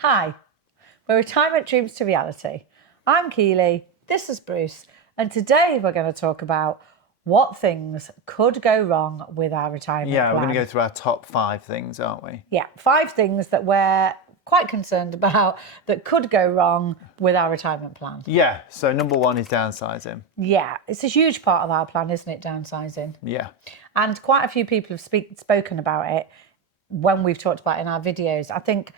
Hi, we're Retirement Dreams to Reality. I'm Keely, this is Bruce, and today we're going to talk about what things could go wrong with our retirement plan. Yeah, we're going to go through our top 5 things, aren't we? Yeah, 5 things that we're quite concerned about that could go wrong with our retirement plan. Yeah, so number 1 is downsizing. Yeah, it's a huge part of our plan, isn't it, downsizing? Yeah. And quite a few people have spoken about it when we've talked about it in our videos. I think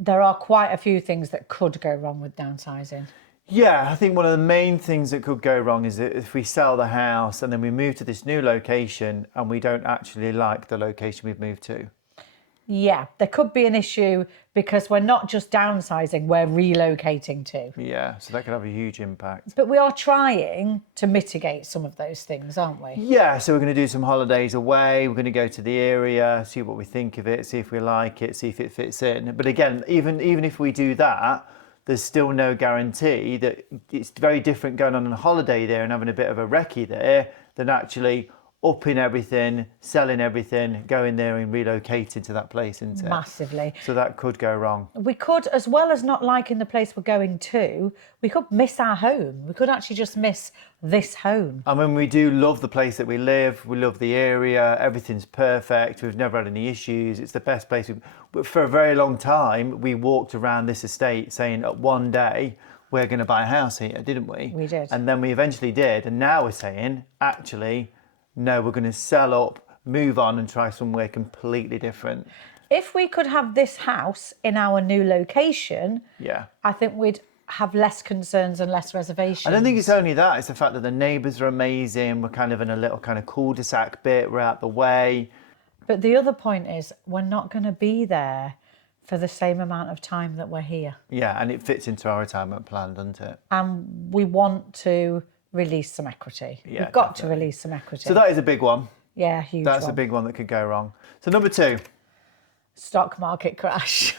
there are quite a few things that could go wrong with downsizing. Yeah, I think one of the main things that could go wrong is that if we sell the house and then we move to this new location and we don't actually like the location we've moved to. Yeah, there could be an issue because we're not just downsizing, we're relocating too. Yeah, so that could have a huge impact. But we are trying to mitigate some of those things, aren't we? Yeah, so we're going to do some holidays away. We're going to go to the area, see what we think of it, see if we like it, see if it fits in. But again, even if we do that, there's still no guarantee that it's very different going on a holiday there and having a bit of a recce there than actually upping everything, selling everything, going there and relocating to that place, isn't it? Massively. So that could go wrong. We could, as well as not liking the place we're going to, we could miss our home. We could actually just miss this home. I mean, we do love the place that we live. We love the area. Everything's perfect. We've never had any issues. It's the best place. But for a very long time, we walked around this estate saying that one day we're going to buy a house here, didn't we? We did. And then we eventually did. And now we're saying, actually, no, we're going to sell up, move on and try somewhere completely different. If we could have this house in our new location, Yeah. I think we'd have less concerns and less reservations. I don't think it's only that. It's the fact that the neighbours are amazing. We're kind of in a little kind of cul-de-sac bit. We're out the way. But the other point is we're not going to be there for the same amount of time that we're here. Yeah, and it fits into our retirement plan, doesn't it? And we want to release some equity. Yeah, We've got definitely. to release some equity. So that is a big one. Yeah, huge That's one. a big one that could go wrong. So number 2. Stock market crash.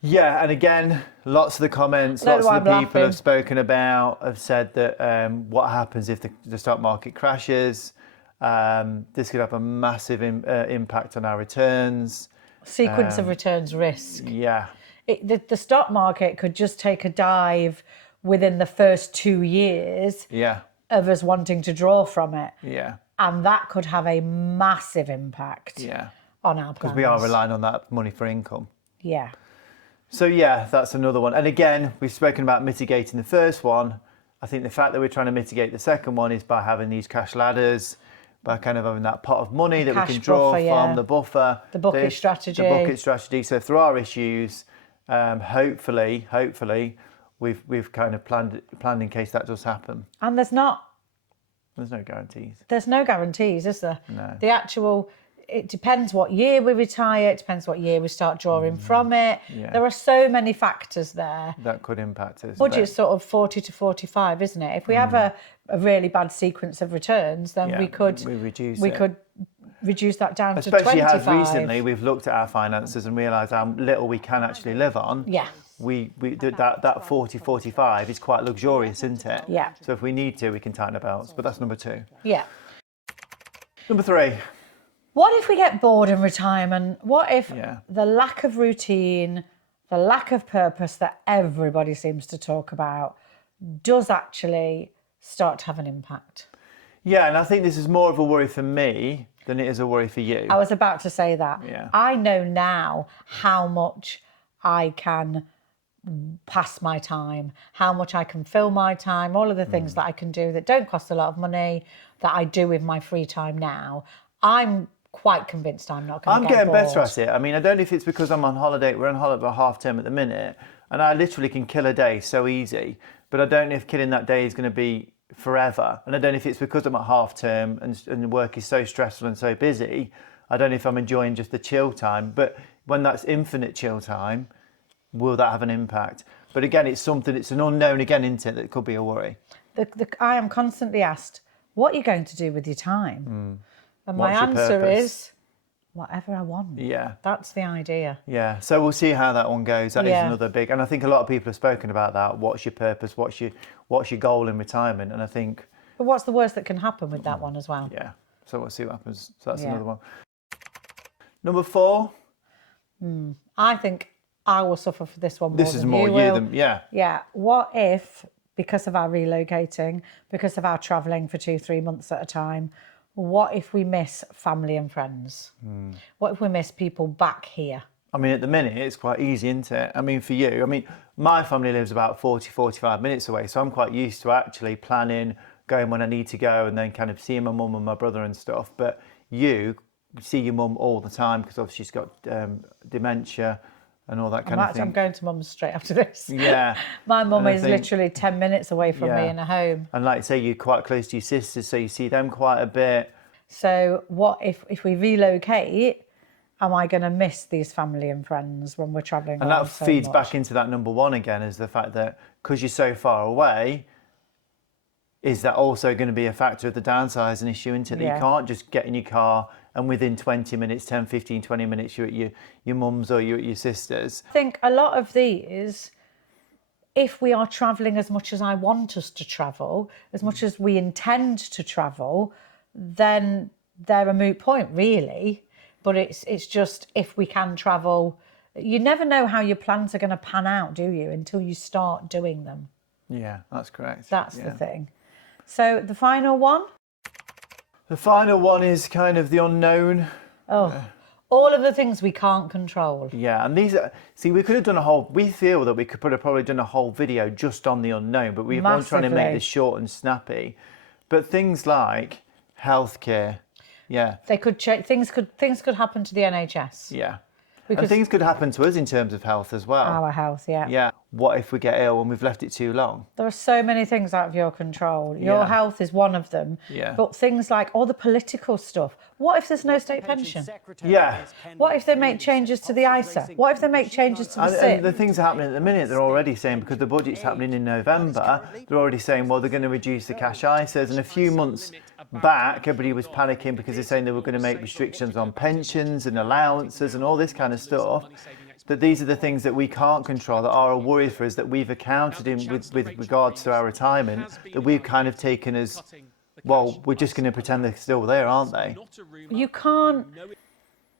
Yeah, and again, lots of the comments, I don't lots know why of the I'm people laughing. have spoken about, have said that what happens if the stock market crashes. This could have a massive impact on our returns. Sequence of returns risk. Yeah, The stock market could just take a dive within the first 2 years yeah, of us wanting to draw from it. yeah, And that could have a massive impact yeah. on our plans. Because we are relying on that money for income. Yeah. So yeah, that's another one. And again, we've spoken about mitigating the first one. I think the fact that we're trying to mitigate the second one is by having these cash ladders, by kind of having that pot of money that we Cash can draw buffer, yeah. from, the buffer. The bucket strategy. The bucket strategy. So if there are issues, hopefully, we've kind of planned in case that does happen. And there's no guarantees, is there? No. The actual, it depends what year we retire, it depends what year we start drawing from it. Yeah. There are so many factors there. That could impact us. Budget's sort of 40 to 45, isn't it? If we have a really bad sequence of returns, then Yeah, we could reduce that down to 25. Especially as recently we've looked at our finances and realised how little we can actually live on. Yeah. That 40, 45 is quite luxurious, isn't it? Yeah. So if we need to, we can tighten our belts. But that's number 2. Yeah. Number 3. What if we get bored in retirement? What if Yeah. the lack of routine, the lack of purpose that everybody seems to talk about does actually start to have an impact? Yeah, and I think this is more of a worry for me than it is a worry for you. I was about to say that. Yeah. I know now how much I can pass my time, how much I can fill my time, all of the things that I can do that don't cost a lot of money, that I do with my free time now. I'm quite convinced I'm not going to get I'm getting bored. better at it. I mean, I don't know if it's because I'm on holiday. We're on holiday for half term at the minute, and I literally can kill a day so easy. But I don't know if killing that day is going to be forever. And I don't know if it's because I'm at half term and work is so stressful and so busy. I don't know if I'm enjoying just the chill time. But when that's infinite chill time, will that have an impact? But again, it's an unknown again, isn't it? That could be a worry. I am constantly asked, what are you going to do with your time? And my What's your answer purpose? is, whatever I want. Yeah. That's the idea. Yeah, so we'll see how that one goes. That is Yeah. another big, and I think a lot of people have spoken about that. What's your purpose? What's your goal in retirement? And I think, But what's the worst that can happen with that one as well? yeah, so we'll see what happens. So that's Yeah. another one. Number 4. I think I will suffer for this one more This is than more you you will. than, yeah. Yeah. What if, because of our relocating, because of our travelling for 2-3 months at a time, what if we miss family and friends? What if we miss people back here? I mean, at the minute, it's quite easy, isn't it? I mean, for you, I mean, my family lives about 40, 45 minutes away, so I'm quite used to actually planning, going when I need to go, and then kind of seeing my mum and my brother and stuff. But you see your mum all the time because obviously she's got dementia and all that kind of thing. I'm going to mum's straight after this. Yeah. My mum And I is think- literally 10 minutes away from me Yeah. in a home. And like you say, you're quite close to your sisters, so you see them quite a bit. So what if we relocate, am I going to miss these family and friends when we're travelling And around that so feeds much? back into that number one again, is the fact that because you're so far away, is that also going to be a factor of the downsizing issue, isn't it? That Yeah. you can't just get in your car and within 20 minutes, 10, 15, 20 minutes, you're at your mum's or you're at your sister's. I think a lot of these, if we are travelling as much as I want us to travel, as much as we intend to travel, then they're a moot point, really. But it's just if we can travel. You never know how your plans are going to pan out, do you, until you start doing them. Yeah, that's correct. That's Yeah. the thing. So the final one? The final one is kind of the unknown. Oh, all of the things we can't control. Yeah, and these are, see, we could have done we feel that we could have probably done a whole video just on the unknown, but we're trying to make Massively. this short and snappy. But things like healthcare, yeah, They could change. Things could happen to the NHS. yeah. Because And things could happen to us in terms of health as well. our health, yeah. Yeah. What if we get ill and we've left it too long? There are so many things out of your control. Your Yeah. health is one of them. Yeah. But things like all the political stuff. What if there's no state pension? Yeah. What if they make changes to the ISA? What if they make changes to the And SIP? the things happening at the minute, they're already saying, because the budget's happening in November, they're already saying, well, they're going to reduce the cash ISAs. And a few months back, everybody was panicking because they're saying they were going to make restrictions on pensions and allowances and all this kind of stuff. That these are the things that we can't control, that are a worry for us, that we've accounted in with regards to our retirement, that we've kind of taken as, well, we're just going to pretend they're still there, aren't they? You can't.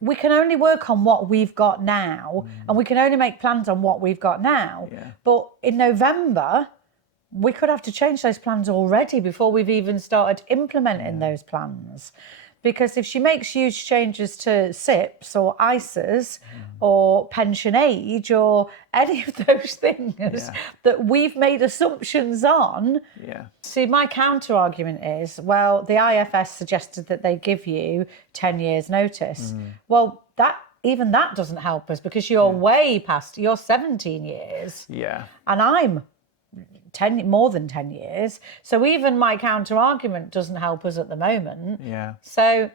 We can only work on what we've got now, and we can only make plans on what we've got now. Yeah. But in November, we could have to change those plans already before we've even started implementing those plans. Because if she makes huge changes to SIPs or ISAs or pension age or any of those things that we've made assumptions on, Yeah. see, my counter argument is, well, the IFS suggested that they give you 10 years notice. Well, even that doesn't help us because you're way past, you're 17 years Yeah. and I'm more than 10 years. So even my counter argument doesn't help us at the moment. Yeah. So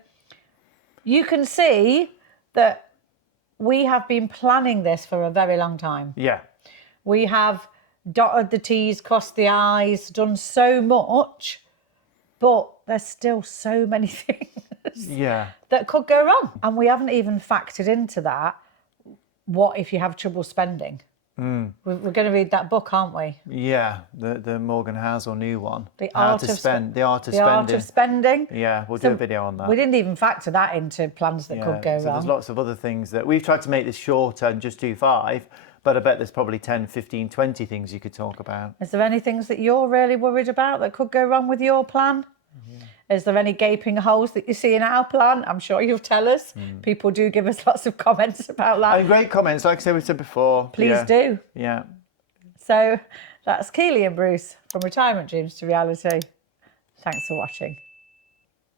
you can see that we have been planning this for a very long time. Yeah. We have dotted the T's, crossed the I's, done so much, but there's still so many things Yeah. that could go wrong. And we haven't even factored into that, what if you have trouble spending? We're going to read that book, aren't we? Yeah. The Morgan Housel new one. The How Art to of Spend. The Art of The Spending. Art of Spending. Yeah, we'll So do a video on that. We didn't even factor that into plans that could go so wrong. there's lots of other things that we've tried to make this shorter and just do 5, but I bet there's probably 10, 15, 20 things you could talk about. Is there any things that you're really worried about that could go wrong with your plan? Is there any gaping holes that you see in our plan? I'm sure you'll tell us. People do give us lots of comments about that. And great comments, like I said, we said before. Please do. Yeah. So that's Keely and Bruce from Retirement Dreams to Reality. Thanks for watching.